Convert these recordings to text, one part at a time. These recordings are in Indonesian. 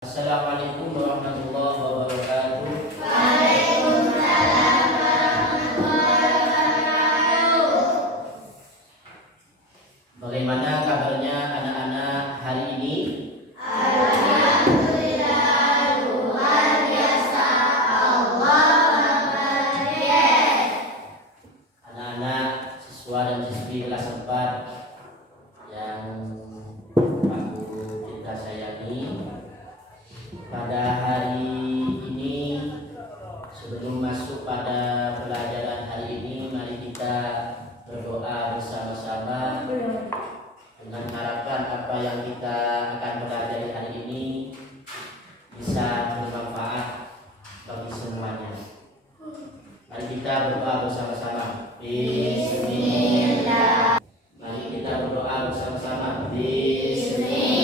Assalamualaikum warahmatullahi wabarakatuh. Waalaikumsalam warahmatullahi wabarakatuh. Bagaimana kabarnya anak-anak hari ini? Alhamdulillah luar biasa. Allah Akbar. Anak-anak siswa dan siswi kelas 4 yang aku kita sayangi, pada hari ini sebelum masuk pada pelajaran hari ini, mari kita berdoa bersama-sama dengan harapan apa yang kita akan pelajari hari ini bisa bermanfaat bagi semuanya. Mari kita berdoa bersama-sama. Bismillah. Mari kita berdoa bersama-sama. Bismillah.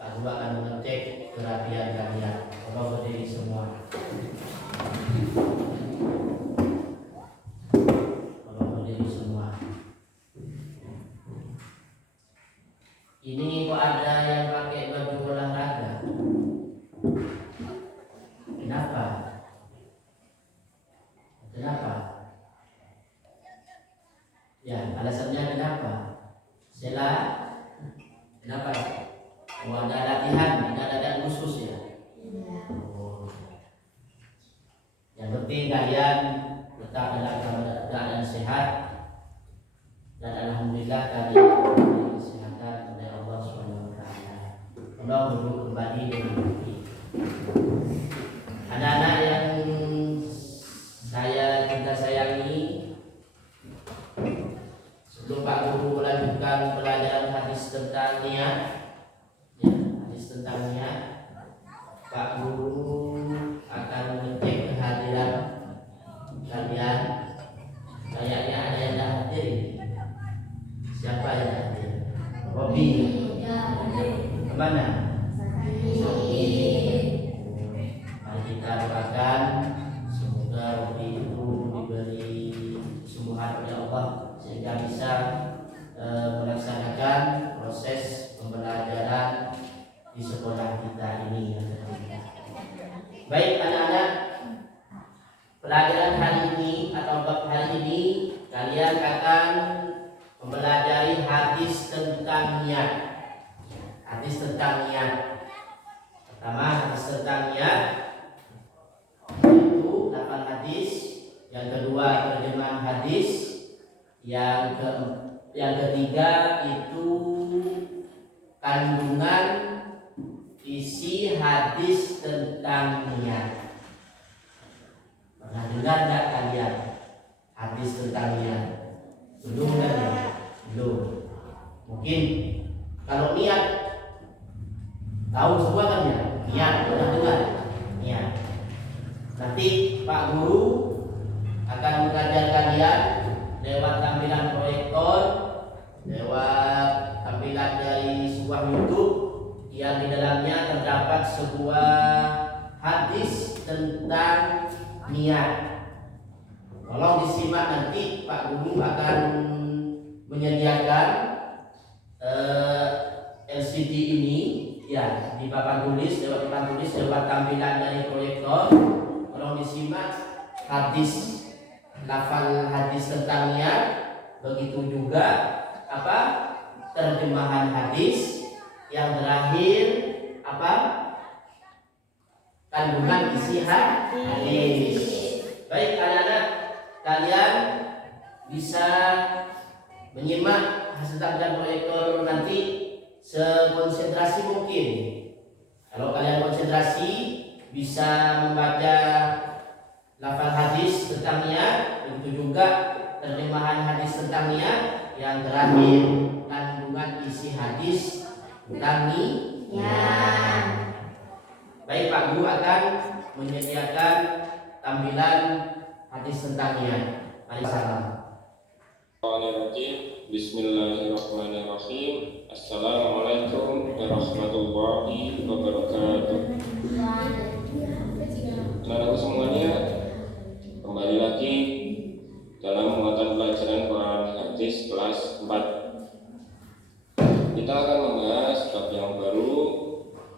Aku akan mengecek kerapian kalian. Tolong berdiri semua. Tolong berdiri semua. Ini kok ada yang pakai baju olahraga? Kenapa? Kenapa? Ya, alasannya kenapa? Sela, kenapa? Oh, ada latihan, ada latihan khusus ya. Oh. Yang penting kalian tetap dalam keadaan sehat dan alhamdulillah kalian diberi kesehatan oleh Allah SWT. Allah duduk kembali dengan bukti. Anak-anak yang kita sayangi, sebelum Pak Guru melanjutkan pelajaran hadis tentang niat, tentangnya, Pak Guru akan mengecek kehadiran kalian. Kayaknya ada yang dah hadir. Siapa yang hadir? Robi. Kemana? Mari kita doakan semoga Robi itu diberi kesembuhan oleh Allah sehingga bisa melaksanakan proses pembelajaran di sekolah kita ini. Baik anak-anak, pelajaran hari ini atau bab hari ini kalian akan mempelajari hadis tentang niat. Hadis tentang niat. Pertama, hadis tentang niat itu 8 hadis. Yang kedua, terjemahan hadis. Yang ketiga itu kandungan isi hadis tentang niat. Pernah dengar tak kalian hadis tentang niat? Belum kan ya? Belum. Mungkin kalau niat tahu semua kan ya? Niat pernah dengar? Niat. Nanti Pak Guru akan mengajar kalian lewat tampilan proyektor, lewat tampilan dari sebuah YouTube yang di dalamnya terdapat sebuah hadis tentang niat. Tolong disimak, nanti Pak Guru akan menyediakan LCD ini ya di papan tulis, lewat tampilan dari proyektor. Tolong disimak hadis, lafal hadis tentang niat, begitu juga terjemahan hadis. Yang terakhir kandungan isi hadis. Baik anak-anak, kalian bisa menyimak hasil tampilan proyektor nanti sekonsentrasi mungkin. Kalau kalian konsentrasi bisa membaca lafal hadis tentang niat, begitu juga terjemahan hadis tentang niat, yang terakhir kandungan isi hadis tentang niat. Baik, Pak Guru akan menyediakan tampilan hadis tentang niat. Mari salam. Bismillahirrahmanirrahim. Assalamualaikum warahmatullahi wabarakatuh. Anak-anakku semuanya, kembali lagi dalam muatan pelajaran Quran Hadis kelas 4. Kita akan membahas bab yang baru,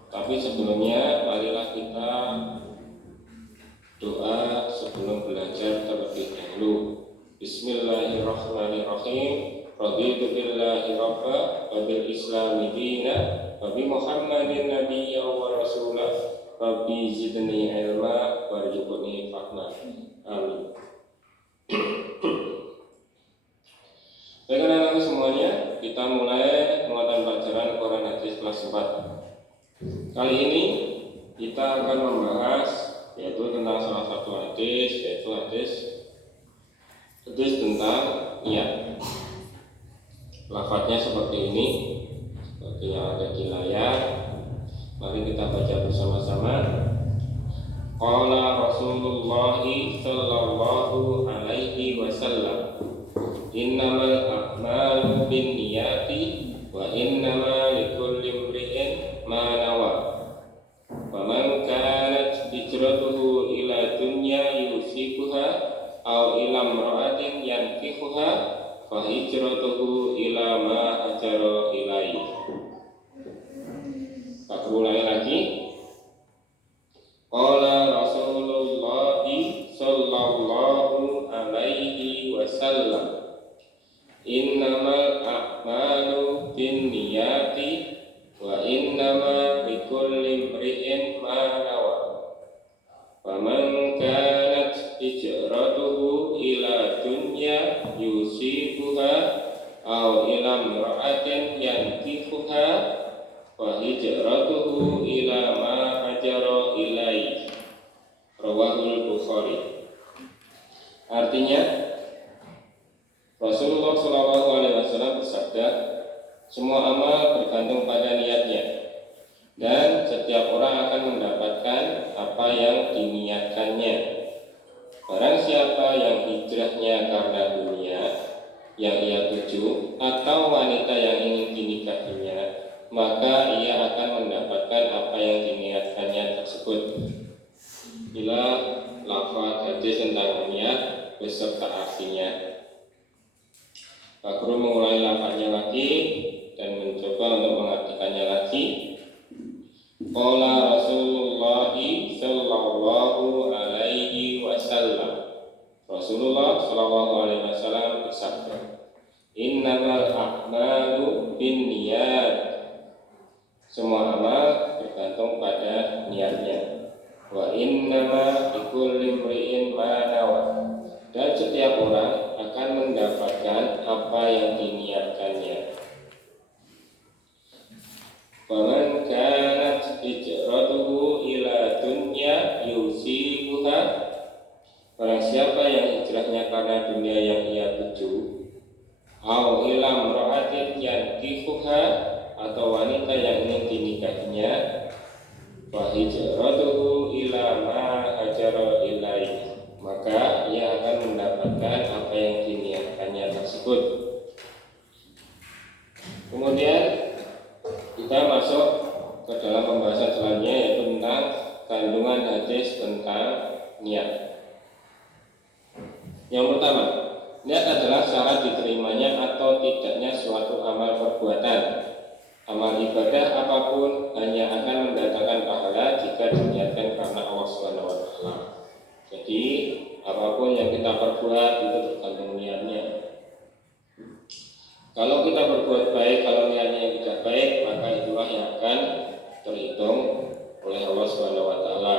tapi sebelumnya marilah kita doa sebelum belajar terlebih dahulu. Bismillahirrahmanirrahim. Raditu billahi rabba wa bil islami dina wa bi Muhammadin nabiyya wa rasulah. Rabbi zidni ilma warzuqni fahma. Amin. Baik anak-anak semuanya, kita mulai muatan pelajaran Quran Hadis kelas 4. Kali ini kita akan membahas yaitu tentang salah satu hadis, yaitu hadis tentang niat. Lafadznya seperti ini, seperti yang ada di layar. Mari kita baca bersama-sama. Qala Rasulullah sallallahu alaihi wasallam, innamal a'malu binniyati wa innama likulli imri'in ma nawa. Faman kanat hijratuhu ila dunya yusibuha aw ila imra'atin yankihuha fa hijratuhu ila ma hajara ilaihi. Aku ulangi lagi. Qala Rasulullah sallallahu alaihi wasallam, innamal a'malu binniyati wa innama likulli imri'in ma nawa. Faman kanat hijratuhu ila dunya yusibuha aw ila imra'atin yankihuha fa hijratuhu ila ma hajara ilaihi. Rawahul Bukhari. Artinya Rasulullah SAW bersabda, semua amal bergantung pada niatnya, dan setiap orang akan mendapatkan apa yang diniatkannya. Barang siapa yang hijrahnya karena dunia yang ia tuju atau wanita yang ingin dinikahinya, maka ia akan mendapatkan apa yang diniatkannya tersebut. Bila lafaz hadis tentang niat beserta artinya. Pak Guru mengulangi lafaznya lagi dan mencoba untuk mengartikannya lagi. Qala Rasulullah sallallahu alaihi wasallam. Rasulullah sallallahu alaihi wasallam bersabda, innamal a'malu binniyat. Semua amal bergantung pada niatnya. Wa innama likulli imri'in ma nawa. Dan setiap orang akan mendapatkan apa yang diniatkannya. Faman kanat hijratuhu ila dunya yusibuha. Barang siapa yang hijrahnya karena dunia yang ia tuju, au ila imra'atin yankihuha, atau wanita yang ingin dinikahinya, wa hijratuhu ila ma hajara ilaihi, maka ia akan mendapatkan apa yang diniatkannya tersebut. Kemudian kita masuk ke dalam pembahasan selanjutnya, yaitu tentang kandungan hadis tentang niat. Yang pertama, niat adalah syarat diterimanya atau tidaknya suatu amal perbuatan. Amal ibadah apapun hanya akan mendatangkan pahala jika diniatkan karena Allah Subhanahu wa taala. Jadi, apapun yang kita perbuat itu tergantung niatnya. Kalau kita berbuat baik, kalau niatnya tidak baik, maka itulah yang akan terhitung oleh Allah Subhanahu wa taala.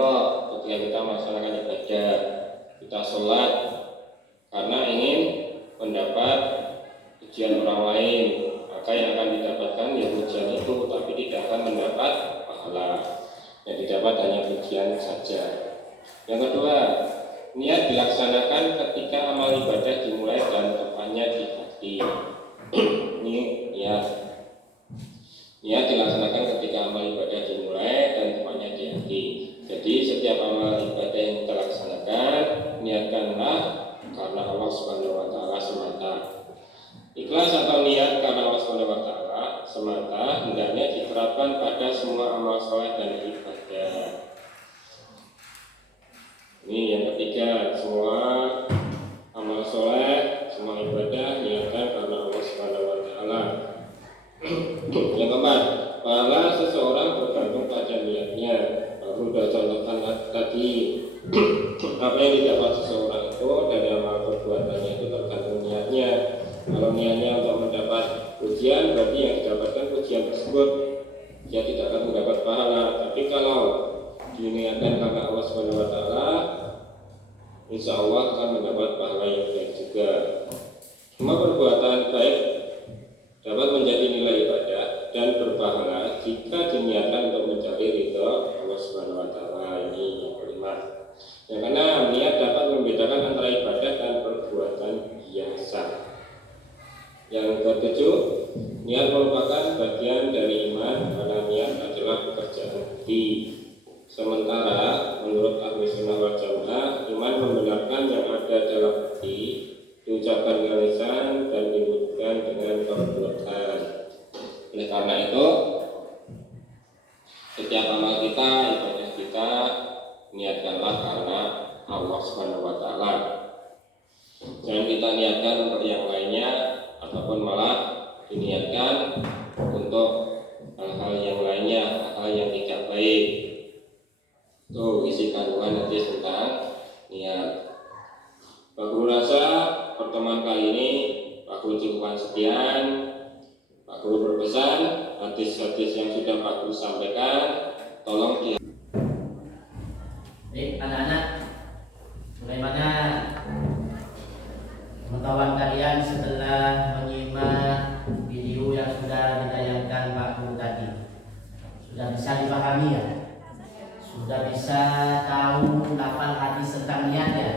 contoh ketika kita melaksanakan ibadah, kita sholat karena ingin mendapat pujian orang lain, maka yang akan didapatkan ya pujian itu, tapi tidak akan mendapat pahala. Yang didapat hanya pujian saja. Yang kedua, niat dilaksanakan ketika amal ibadah dimulai dan tepatnya di hati. Ini niat dilaksanakan ketika amal ibadah dimulai dan tepatnya di hati. Jadi setiap amal ibadah yang kita laksanakan, niatkanlah karena Allah Subhanahu wa taala semata. Ikhlas atau niat karena Allah Subhanahu wa taala semata hendaknya diterapkan pada semua amal soleh dan ibadah. Ini yang ketiga, semua amal soleh, semua ibadah niatkan karena Allah Subhanahu wa taala. Yang keempat, pahala seseorang bergantung pada niatnya. Aku sudah contohkan tadi, apa yang didapat seseorang itu dari amal perbuatannya itu tergantung niatnya. Kalau niatnya untuk mendapat pujian, berarti yang didapatkan pujian tersebut dia tidak akan mendapat pahala. Tapi kalau diniatkan karena Allah Subhanahu wa taala, insya Allah akan mendapat pahala yang baik juga. Semua perbuatan baik dapat menjadi nilai ibadah dan berpahala jika diniatkan untuk mencari ridho Allah Subhanahu wa taala. Ini yang kelima. Yang keenam, niat dapat membedakan antara ibadah dan perbuatan biasa. Yang ketujuh, niat merupakan bagian dari iman karena niat adalah pekerjaan hati. Sementara menurut Ahlu Sunnah wal Jamaah, iman membenarkan yang ada dalam hati, diucapkan dengan lisan dan diwujudkan dengan perbuatan. Oleh karena itu, setiap amal kita, ibadah kita, niatkanlah karena Allah Subhanahu wa taala. Jangan kita niatkan untuk yang lainnya ataupun malah diniatkan untuk hal-hal yang lainnya, hal yang tidak baik. Itu isi kandungan hadis tentang niat. Pak Guru rasa pertemuan kali ini Pak Guru cukupkan sekian. Pak Guru berpesan hadis-hadis yang sudah Pak Guru sampaikan tolong di. Baik anak-anak, bagaimana pengetahuan kalian setelah menyimak video yang sudah ditayangkan Pak Guru tadi? Sudah bisa dipahami ya? Sudah bisa tahu lafal hadis tentang niat ya?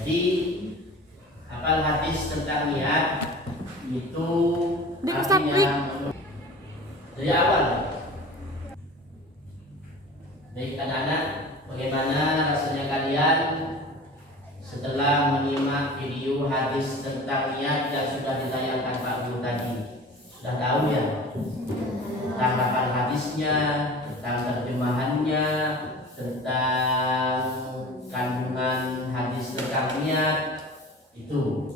Jadi hafal hadis tentang niat itu artinya dari awal. Baik anak-anak, bagaimana rasanya kalian setelah menyimak video hadis tentang niat yang sudah ditayangkan Pak Guru tadi? Sudah tahu ya tentang hafal hadisnya, tentang terjemahannya, tentang kandungan hadis tentang niat itu.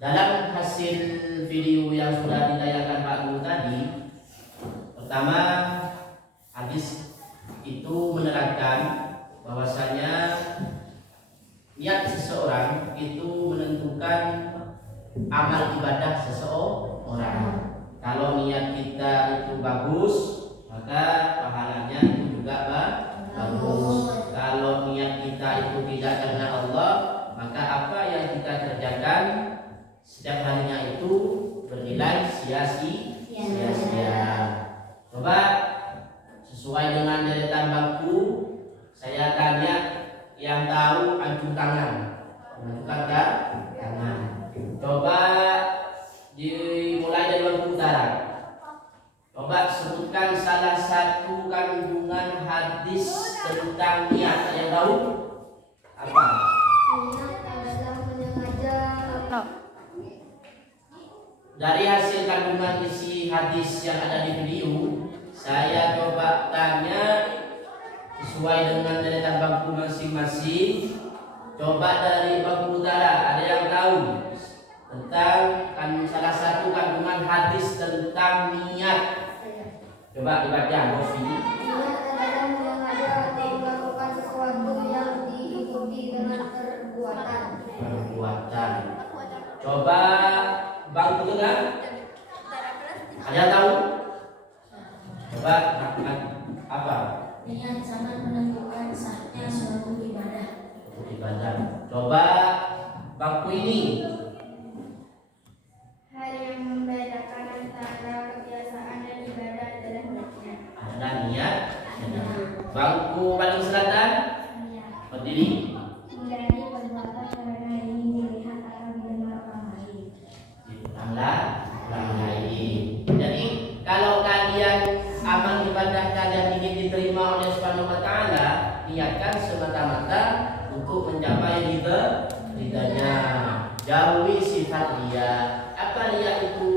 Dalam hasil video yang sudah ditayangkan Pak Guru tadi, pertama hadis itu menerangkan bahwasanya niat seseorang itu menentukan amal ibadah seseorang. Kalau niat kita itu bagus, maka pahalanya itu juga bagus. Kalau niat kita itu tidak karena Allah, maka apa yang kita kerjakan setiap harinya itu bernilai sia-sia. Coba sesuai dengan deretan bangku, saya tanya yang tahu angkat tangan. Angkat tangan. Coba dimulai dari bangku utara. Coba sebutkan salah satu kandungan hadis tentang niat. Ada yang tahu? Apa? Niat adalah menyengaja. Dari hasil kandungan isi hadis yang ada di video, saya coba tanya sesuai dengan deretan bangku masing-masing. Coba dari bangku utara, ada yang tahu tentang salah satu kandungan hadis tentang niat? Coba dibaca, Bofi. Niat adalah menyengaja atau melakukan sesuatu yang diikuti dengan perbuatan. Coba bangku tengah, ada yang tahu? Coba apa apa? Niat sangat menentukan sahnya suatu ibadah. Ibadah. Coba bangku ini. Hal yang membedakan antara kebiasaan dan ibadah adalah niatnya. Ada niat. Bangku paling selatan. Berdiri. Mengurangi perbuatan karena ingin dilihat atau didengar orang lain. Diulanglah orang lain. Jadi kalau kalian amal ibadah kalian ingin diterima oleh Subhanahu wa taala, niatkan semata-mata untuk mencapai ridha-ridhanya. Jauhi sifat riya. Apa riya itu?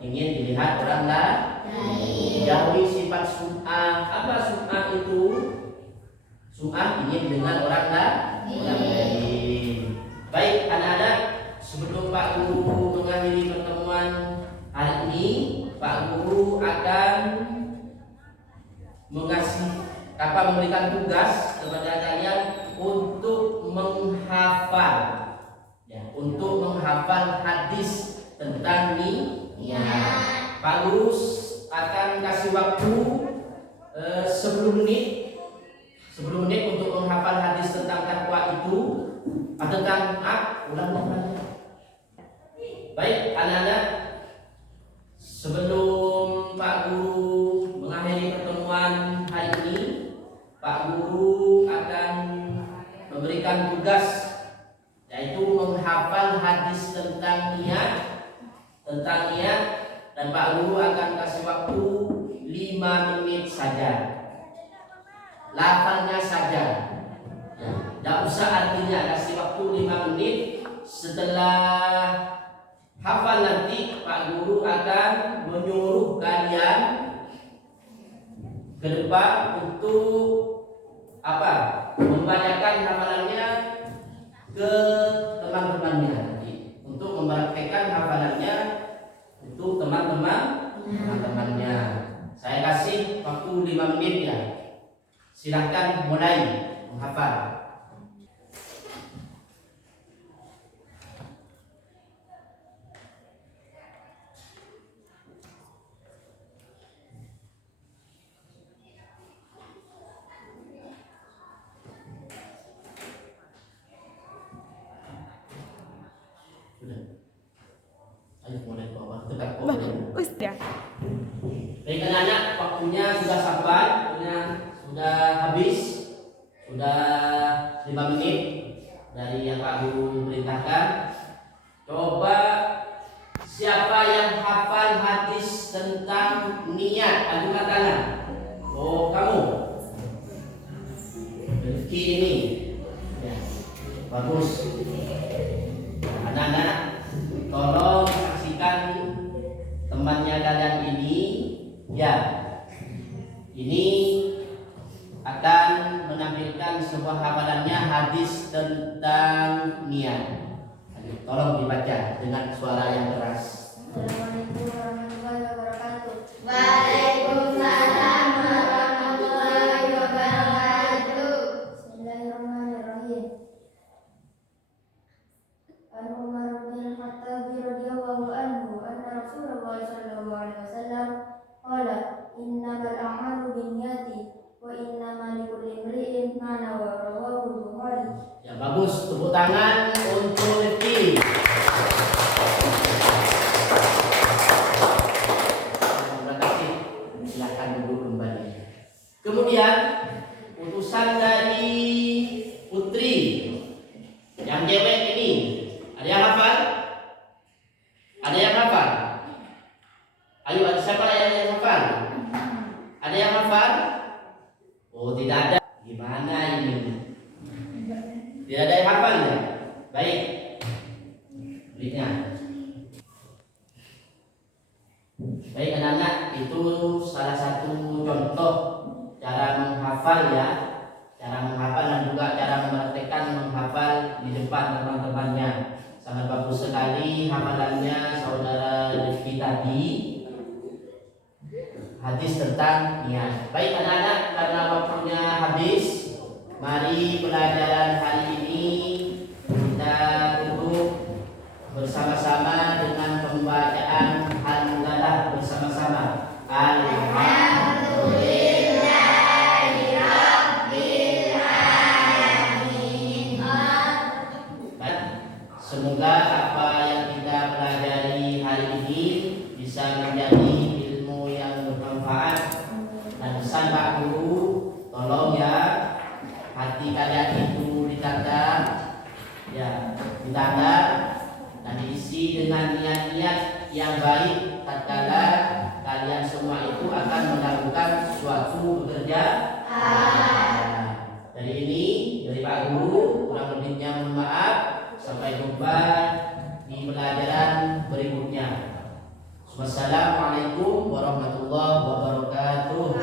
Ingin dilihat orang lain. Jauhi sifat sum'ah. Apa sum'ah itu? Sum'ah ingin dengan orang lain. Baik anak-anak, sebelum Pak Guru mengakhiri pertemuan hari ini, Pak Guru akan memberikan tugas kepada kalian untuk menghafal, ya, untuk menghafal hadis tentang niat. Pak Guru akan kasih waktu 10 menit untuk menghafal hadis tentang takwa itu, tentang ulang. Baik anak-anak, sebelum Pak Guru mengakhiri pertemuan hari ini, Pak Guru akan memberikan tugas, yaitu menghafal hadis tentang niat, dan Pak Guru akan kasih waktu 5 menit saja. Lafalnya saja, ya, tidak usah artinya, kasih waktu 5 menit. Setelah hafal nanti Pak Guru akan menyuruh kalian ke depan untuk membacakan hafalannya ke teman-temannya nanti, untuk mempraktekkan hafalannya untuk teman-temannya. Saya kasih waktu 5 menit ya. Silahkan mulai menghafal. Ayo mulai bawah, tegak bawah. Ustaz. Baik anak-anak, waktunya sudah sampai, sudah habis, sudah 5 menit dari yang Pak Guru perintahkan. Coba siapa yang hafal hadis tentang niat, ajukan tangan. Oh, kamu. Rezeki ini. Ya, bagus. Anak-anak, tolong saksikan temannya kalian ini, ya. Ini akan menampilkan sebuah hafalannya hadis tentang niat. Tolong dibaca dengan suara yang keras. Assalamualaikum warahmatullahi wabarakatuh. Waalaikumsalam warahmatullahi wabarakatuh. Bismillahirrahmanirrahim. An Umar bin Khattab radhiyallahu anhu anna Rasulullah sallallahu alaihi wasallam qala innamal a'malu binniyati wa innamal likulli imri'in ma nawa, rawahu Bukhari. Ya bagus, tepuk tangan untuk Rifki. Terima kasih. Silakan duduk kembali. Kemudian utusan dari putri yang cewek ini, ada yang hafal? Ada yang hafal? Ayo, ada siapa yang hafal? Ada yang hafal? Oh, tidak ada. Gimana ini? Tidak ada yang hafal ya? Baik. Lihatnya. Baik anak-anak, itu salah satu contoh cara menghafal ya. Cara menghafal dan juga cara mempraktekkan menghafal di depan teman-temannya. Sangat bagus sekali hafalannya saudara Rizky tadi. Hadis tentang niat. Baik anak-anak, karena waktunya habis, mari pelajaran hari ini kita tutup bersama-sama dengan pembacaan Alhamdulillah bersama-sama. Alhamdulillah. yang baik tatkala kalian semua itu akan melakukan suatu pekerjaan. Dari ini dari Pak Guru kurang lebihnya mohon maaf. Sampai jumpa di pelajaran berikutnya. Wassalamualaikum warahmatullahi wabarakatuh.